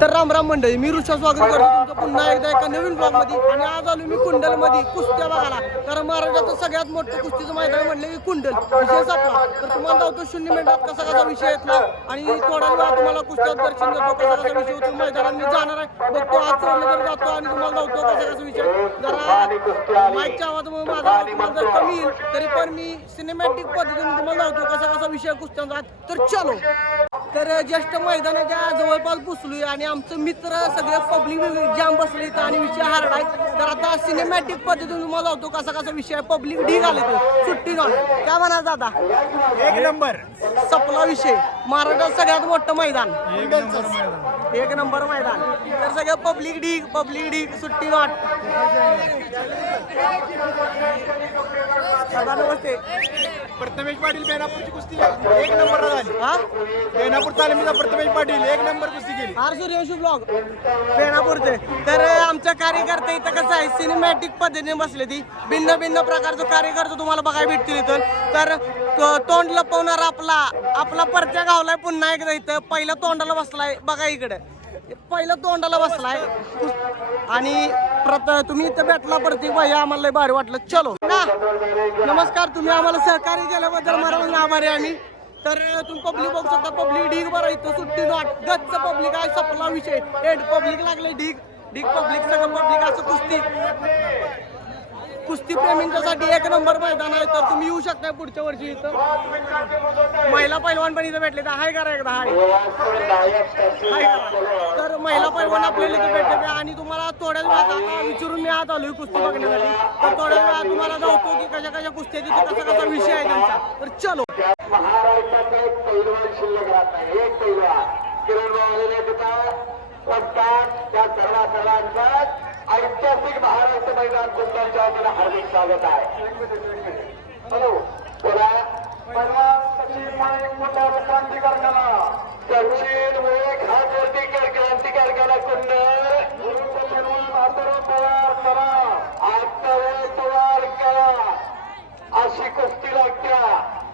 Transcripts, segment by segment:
तर राम राम मंडळी मी ऋषा स्वागत करतो तुमचं पुन्हा एकदा एका नवीन ब्लॉगमध्ये आणि आज आलो मी कुंडलमध्ये कुस्त्या बघायला. कारण महाराष्ट्राचं सगळ्यात मोठं कुस्तीचं मैदान म्हणलं की कुंडल. विषय सापला. तर तुम्हाला धावतो शून्य मिनिटात कसा कसा विषय येतला. आणि थोड्या वेळा तुम्हाला कुस्त्यात दर्शन देतो कसा कसा विषय होतो मैदानात. मी जाणार आहे. बघतो आज तर जातो आणि तुम्हाला धावतो कसा कसा विषय. जरा माईकच्या आवाजामुळे माझा आवाज तुम्हाला जर कमी येईल तरी पण मी सिनेमॅटिक पद्धतीने तुम्हाला धावतो कसा कसा विषय कुस्त्यांचा. तर चलो. तर ज्येष्ठ मैदानाच्या जवळपास बसलोय आणि आमचं मित्र सगळे पब्लिक जाम बसले आणि विषय हार्ड आहे तर आता सिनेमॅटिक पद्धतीने तुम्हाला होतो कसा कसा विषय पब्लिक ढीग आले तो. सुट्टी नॉन काय म्हणा दादा? एक नंबर. सपला विषय. महाराष्ट्रात सगळ्यात मोठं मैदान. एक नंबर मैदान. एक नंबर मैदान. तर सगळं पब्लिक ढीग पब्लिक ढीग सुट्टी नॉट दादा नमस्ते प्रथमेश पाटील बेनापूरची कुस्ती एक नंबर झाली. हा? बेनापूर तालमीचा प्रथमेश पाटील एक नंबर कुस्ती केली. R Suryavanshi blog. बेणापूरचे तर आमच्या कार्यकर्ते इथं कसं आहे सिनेमॅटिक पद्धतीने बसले ती. भिन्न भिन्न प्रकारचं कार्यकर्ते तुम्हाला बघायला भेटतील इथं तर तोंड लपवणार आपला आपला परत्या गावलाय पुन्हा एकदा इथं. पहिल्या तोंडाला बसलाय बघा इकडे. पहिलं तोंडाला बसलाय. आणि प्रत तुम्ही इथं भेटला प्रतीक भाई आम्हाला भारी वाटलं. चलो. ना नमस्कार तुम्ही आम्हाला सहकार्य केल्याबद्दल मला आभारी आम्ही. तर तुम्ही पब्लिक बघू शकता पब्लिक ढीग बरं इथं सुट्टी नॉट गच्च पब्लिक आहे सपला विषय. एड पब्लिक लागले ढीग. ढीग पब्लिक सगळं पब्लिक असं कुस्ती. कुस्ती प्रेमींच्यासाठी एक नंबर मैदान आहे. तर तुम्ही येऊ शकता पुढच्या वर्षी इथं. महिला पैलवान पण इथं भेटले तर हाय करा एकदा हाय. हाय करा. महिला पैलवान आपल्याला इथे भेटते आणि तुम्हाला थोड्याच वेळात आता विचारून मी आत आलोय कुस्ती बघण्यासाठी. तर थोड्या वेळात तुम्हाला जाऊतो की कशा कशा कुस्त्याची ते कसा कसा विषय आहे त्यांचा. तर चलो. तिथं ऐतिहासिक महाराष्ट्र मैदान कुंडाच्या वतीनं हार्दिक स्वागत आहे. हॅलो. बोला. माणिक सचिन मुळे हात वरती कर क्रांती कारखाना कुंड गुरुचं पैलवान आतरून तयार करा आता वेळ तयार करा अशी कुस्ती लागत्या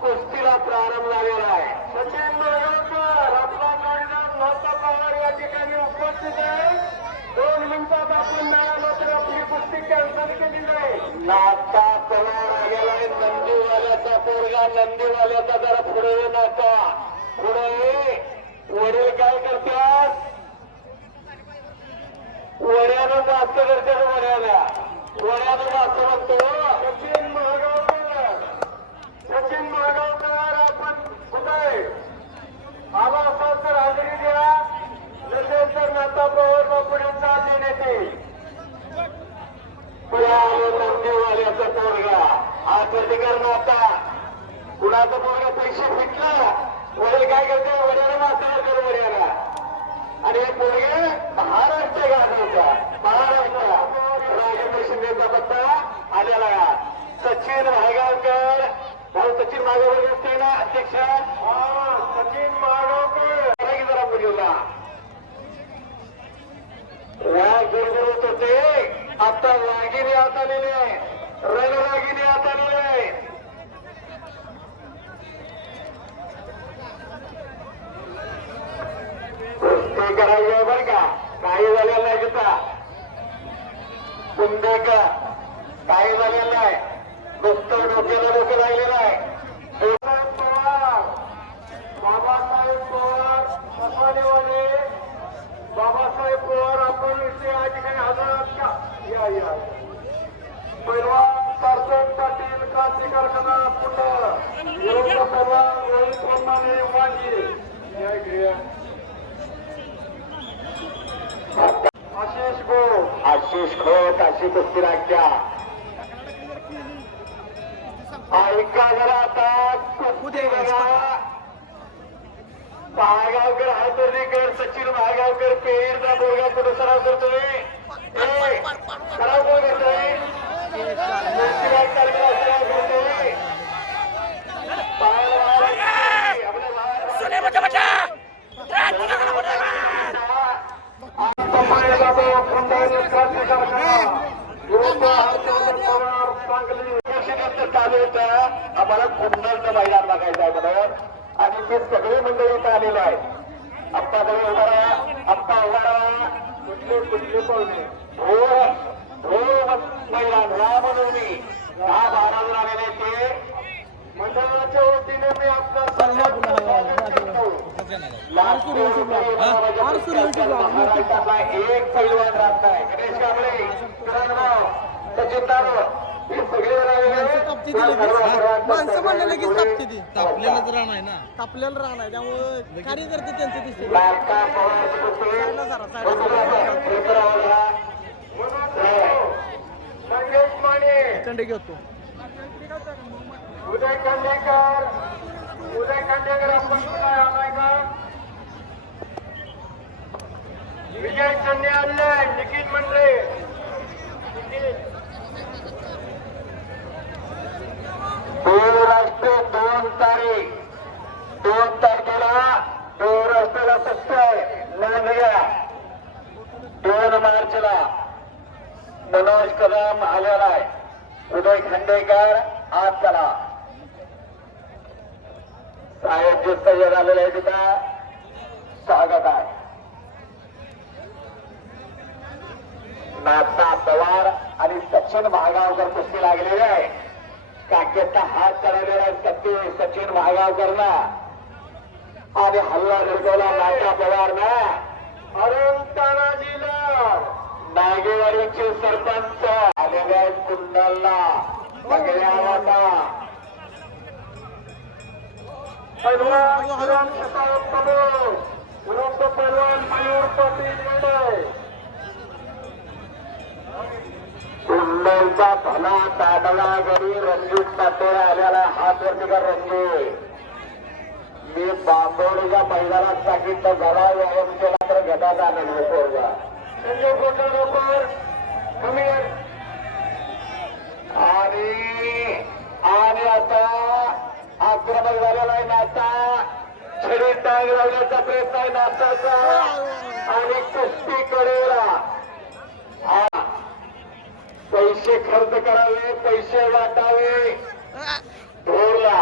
कुस्तीला प्रारंभ झालेला आहे सचिन नागवकर आपला कार्यक्रम नव्हता पवार या ठिकाणी उपस्थित आहे दोन मिनिटात आपण मिळालो तर आपली कुस्ती कॅन्सल केली आलेला आहे नंदीवाल्याचा पोरगा नंदीवाल्याचा जरा पुढे ये नाका पुढे ये. वडील काय करतात वड्यानं जास्त करतात वड्याला वड्यानं जास्त म्हणतो सचिन महागावकर सचिन महागावकर आपण कुठे आला असाल तर हजेरी द्या नसेल तर नाता पवार बापुड्यांचा देण्यात येईल नंदीवाल्याचा पोरगा हा प्रतिकार नाता कुणाचा पोरगा पैसे फिटला वडील काय करते वड्याला नाता कर वड्याला आणि हे पोरगे महाराष्ट्र गाजवता महाराष्ट्र राजेंद्र शिंदेचा पत्ता आलेला आहे. सचिन भायगावकर भाऊ सचिन मागावकर असते ना अध्यक्ष सचिन मागावकर जरा की जरा मुलीला वाघ गुरगुरत होते आता वाघिणी आत आलेले आहे रणरागिणी आत आलेले आहे ते करायचं बरं का काही झालेलं नाही तिथं कुंडेक काही झालेलं नाही नुसतं डोक्याला डोकं राहिलेलं आहे साहेब पवार बाबासाहेब पवार सफानेवाले बाबासाहेब पवार आपण इथे या ठिकाणी हजर आहात का या या पैलवान सरस्वत पाटील क्रांती कारखाना पुन्हा योग्य पवार रोहित प्रमाणे वांगी या घ्या आशिष गो अशी कुस्ती राज्या ऐका जरा आता कुस्ती बघा. महागावकर हातोर्णीकर सचिन महागावकर पेरचा बोलगा कुठं सराव करतोय? ए, सराव कोण करतोय? मुळशीबाग तालुक्याला सराव करतोय. आपल्या वार- कंपनी जातो खंडाळी क्रांती कारखाना विरुद्ध हर्षवर्धन पवार सांगली कृषी चालू कुंडलचं मैदान बघायचं आहे म्हणून आणि ते सगळे मंडळी इथं आलेले आहेत. आप्पा जवळ उभा राहा. आप्पा उभा राहा. कुठले कुठले पाहुणे भोर भोर मैदान. रामनवमी दहा बारा जण आलेले ते. मंडळाच्या वतीने मी आपला महाराष्ट्राचा एक पैलवान राहत आहे गणेश कांबळे किरणराव सचिनराव हे. सगळे आहेत. तापती दिली ती. माणसं म्हणलं लगेच तापती ती. आपल्याला तर राहणार ना. तापलेलं राहणार त्यामुळे कार्यकर्ते त्यांचे दिसते जरा, कंडे घेतो. उदय खांडेकर. उदय खांडेकर आपण काय आलाय का? विजय चन्ने आले निखिल मंडळे. महाराष्ट्र दोन तारीख. दोन तारखेला महाराष्ट्राला सत्य आहे. नोंद घ्या दोन मार्चला मनोज कदम आलेला आहे. उदय खंडेकर आज चला. साहेब जे तयार आलेले आहे तिथं स्वागत आहे. नाथा पवार आणि सचिन महागावकर कुस्ती लागलेले आहे. काकेचा हात चढवलेला सत्य सचिन महागावकरला आणि हल्ला घडवला नाथा पवारना. अरुण तानाजीला नागेवाडीचे सरपंच आलेले आहेत कुंडलला. सगळ्या वाटा पैलवान किरण शतावत पलो विरुद्ध पैलवान मयूर पाटील येडे कुंडलचा भला ताडला गडी रणजित पाटोळे आलेला आहे. हात वरती कर रणजित मी बांबोडीच्या मैदानात सांगितलं जरा व्यायाम केला तर गटात आनंद पोरगा संजय कमी. आणि आणि आता आक्रमक झालेला आहे नाता छडी टांग लावण्याचा प्रयत्न आहे नाताचा आणि कुस्ती कडेला. पैसे खर्च करावे पैसे वाटावे. ढोरला.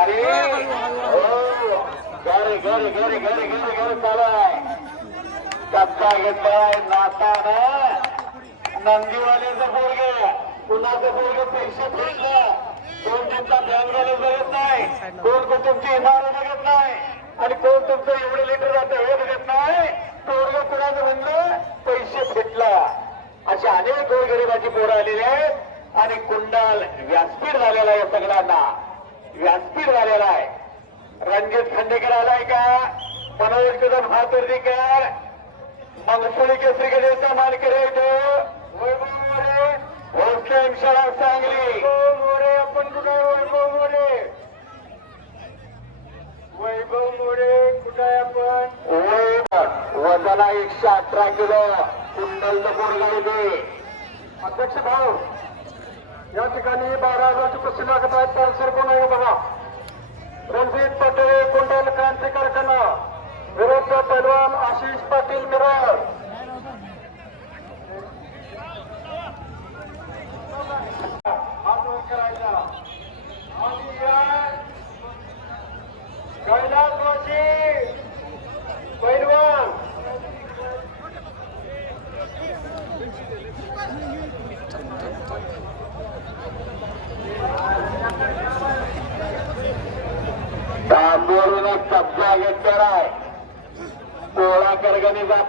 अरे हो. घरी घरी घरी घरी घरी घरी चालू आहे कच्चा घेतलाय नाताना नंदीवाल्याचं पोरगे. कुणाचं पोरगे पैसे फेडलं कोण तुमचा बँक बॅलन्स बघत नाही? कोण कोण तुमची इमारत बघत नाही? आणि कोण तुमचं एवढे लिटर जातं हे बघत नाही पोरग कुणाचं म्हणलं पैसे फेटला अशा अनेक गोरगरिबाची पोरं आलेली आहेत. आणि कुंडाल व्यासपीठ झालेला आहे सगळ्यांना. व्यासपीठ झालेला आहे. रणजित खांडेकर आलाय का? मनोज कदम हातर्दीकर मंगसुळी केसरी गडेचा मालकरी आहे तो. वैभव मोरे शाळा सांगली मोरे आपण कुठे वैभव मोरे वैभव मोरे कुठे आपण? वैभव. वजना एकशे अठरा किलो. कुंडलचं पोरगा अध्यक्ष भाऊ या ठिकाणी बारा हजारची प्रश्न लागत आहेत. पाचशे कोण आहे बघा? रणजित पटेल कुंडल क्रांती कारखाना विरुद्ध पैलवान आशिष पाटील मिरळ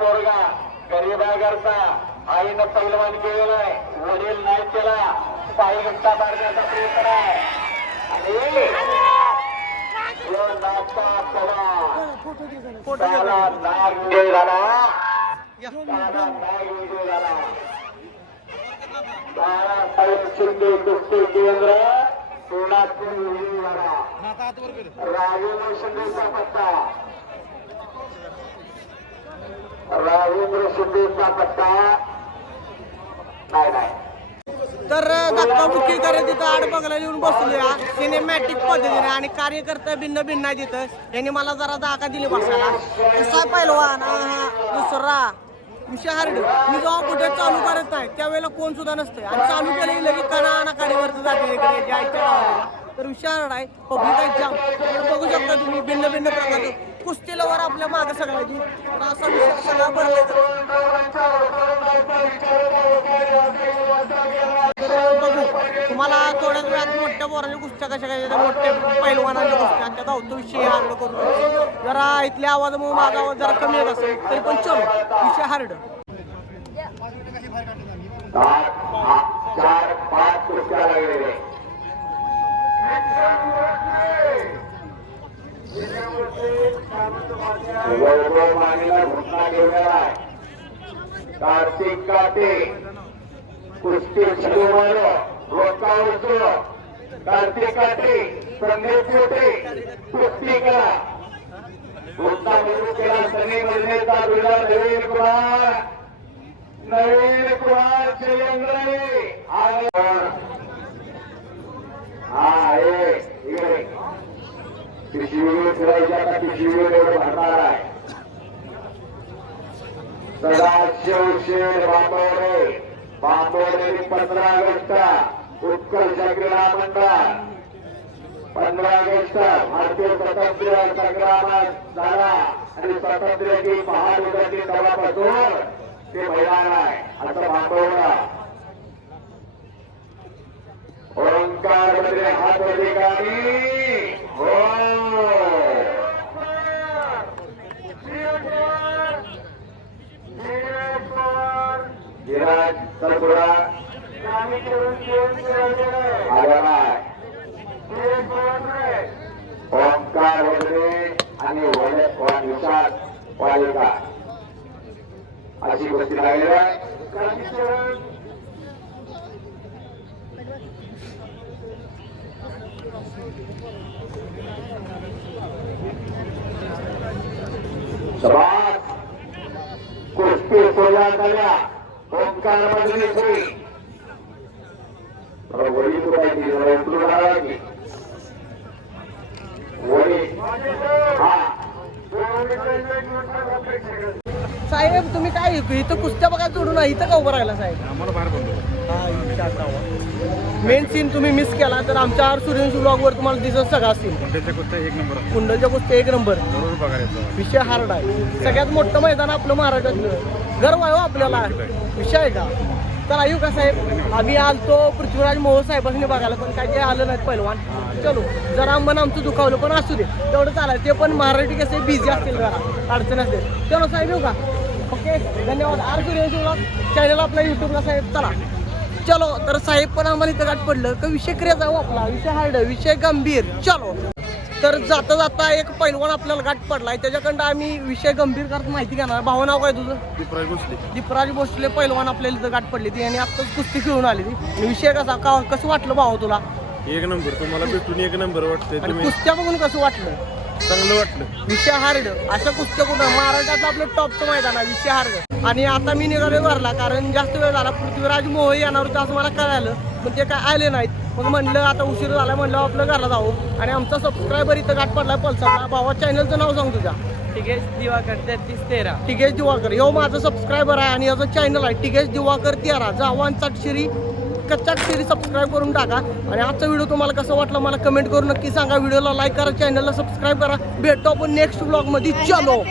पोरगा गरीबागरचा आईनं पैलवान केलेला वडील नाही केला. पायी घट्टा मारण्याचा प्रयत्न आहे. आणि नाग विजय झाला. नाग विजय झाला. बाळासाहेब शिंदे कुस्ती केंद्र सोलापूर विजय झाला. राजेंद्र शिंदेचा पत्ता. राजेंद्र शिंदेचा पत्ता नाही नाही तर धक्काबुक्की करत तिथं आड बघायला येऊन बसलोया सिनेमॅटिक पद्धतीने आणि कार्यकर्ते भिन्न भिन्न आहे तिथं. यांनी मला जरा जागा दिली बसायला. दुसरा पहिलवान हा, दुसरा विषय हार्ड. मी जेव्हा कुठे चालू करत नाही त्यावेळेला कोण सुद्धा नसते आणि चालू केलं की लगेच कणा आणा काडीवरती जाते इकडे जायच्या तर विषय हार्ड आहे. पब्लिक आहे जाम बघू शकता तुम्ही भिन्न भिन्न प्रकारचं कुस्ती लवर आपल्या मागे सगळ्याची तर असा विषय सगळा भरलेला तुम्हाला थोड्याच वेळात मोठ्या पोरांच्या कुस्त्या कशा काय मोठ्या पैलवानांच्या कुस्त्या त्या धावतो विषय हार्ड करून. जरा इथल्या आवाजामुळे माझा आवाज जरा कमी येत असेल तरी पण चलो विषय हार्ड चार पाच कुस्त्या लागलेले वैभव मानेला घटना घेऊया कार्तिक काटे कुस्ती शिरोमार रोकावरचो कार्तिक काटे संदीप पोटे कुस्ती करा घटना मिळवून केला सनी महिन्याचा विडा नवीन कुमार नवीन कुमार शिलेंद्रे हा आहे इकडे. पिशवी फिरायची आता पिशवी एवढं भरणार आहे. सदाशिव शेठ बांबवडे बांबवडे पंधरा ऑगस्ट उत्कर्ष क्रीडा मंडळ. पंधरा ऑगस्ट भारतीय स्वातंत्र्य संग्रामात झाला आणि स्वातंत्र्य की महायुद्धाची तवापासून ते मैदान आहे असं बांबवडा ओंकारमध्ये हात अधिकारी. धीरज सरपुरा ओंकार वगैरे आणि विशाल पालिका अशी गोष्टी लागलेली आहे समाज कुस्ती सोया झाल्या ओंकार हा साहेब तुम्ही काय इथं कुस्त्या बघा जोडून इथं का उभं राहिला साहेब? आम्हाला बाहेर बोलतो मेन सीन तुम्ही मिस केला तर आमच्या आर सूर्यवंशी ब्लॉगवर तुम्हाला दिसत सगळा सीन कोणत्याच्या कुस्त्या एक नंबर असतो. कुंडलच्या कुस्त्या एक नंबर बरोबर विषय हार्ड आहे. सगळ्यात मोठं मैदान आपलं महाराष्ट्रातलं. गर्व आहे हो आपल्याला. विषय आहे का? चला येऊ का साहेब? आम्ही आलतो पृथ्वीराज मोहोळ साहेबांनी बघायला पण काय ते आलं नाहीत पहिलवान चलो जरा मन आमचं दुखावलं पण असू दे. तेवढं चालायचं ते पण मराठी कसे बिझी असतील जरा. अडचण असेल चलो साहेब येऊ का? ओके धन्यवाद. आर सूर्यवंशी चॅनल आपला युट्यूबला साहेब. चला. चलो तर साहेब पण आम्हाला इथं गाठ पडलं. का विषय क्रियाचा आपला विषय हार्ड विषय गंभीर. चलो. तर जाता जाता एक पैलवान आपल्याला गाठ पडलाय. त्याच्याकडं आम्ही विषय गंभीर करत माहिती घेणार. भाऊ नाव काय तुझं? ती गोष्टी दीपराज भोसले पैलवान आपल्याला इथं गाठ पडली ती. आणि आत्ताच कुस्ती खेळून आली ती. विषय कसा का कसं वाटलं भाऊ तुला? एक नंबर. तुम्हाला भेटून एक नंबर वाटतंय आणि कुस्त्या बघून कसं वाटलं? चांगलं वाटलं. विषय हार्ड अशा कुस्त्या कुठं? महाराष्ट्रातलं आपलं टॉपचं मैदान आहे विषय हार्ड आणि आता मी निघालो घरला कारण जास्त वेळ झाला. पृथ्वीराज मोह येणार होतं असं मला कळालं पण ते काय आले नाहीत. मग म्हणलं आता उशीर झाला म्हणलं आपलं घरला जाऊ. आणि आमचा सबस्क्रायबर इथं गाठ पडलाय पल्सरला भावा चॅनलचं नाव सांग तुझ्या. टिकेश दिवाकर तेहतीस तेरा. टिकेश दिवाकर. ह्यो माझं सबस्क्रायबर आहे आणि याचं चॅनल आहे टिकेश दिवाकर तेरा. जवान चाटशिरी कच्चा शिरी सबस्क्राईब करून टाका. आणि आजचा व्हिडिओ तुम्हाला कसा वाटलं मला कमेंट करून नक्की सांगा. व्हिडिओला लाईक करा चॅनलला सबस्क्राईब करा. भेटतो आपण नेक्स्ट ब्लॉगमध्ये चलो!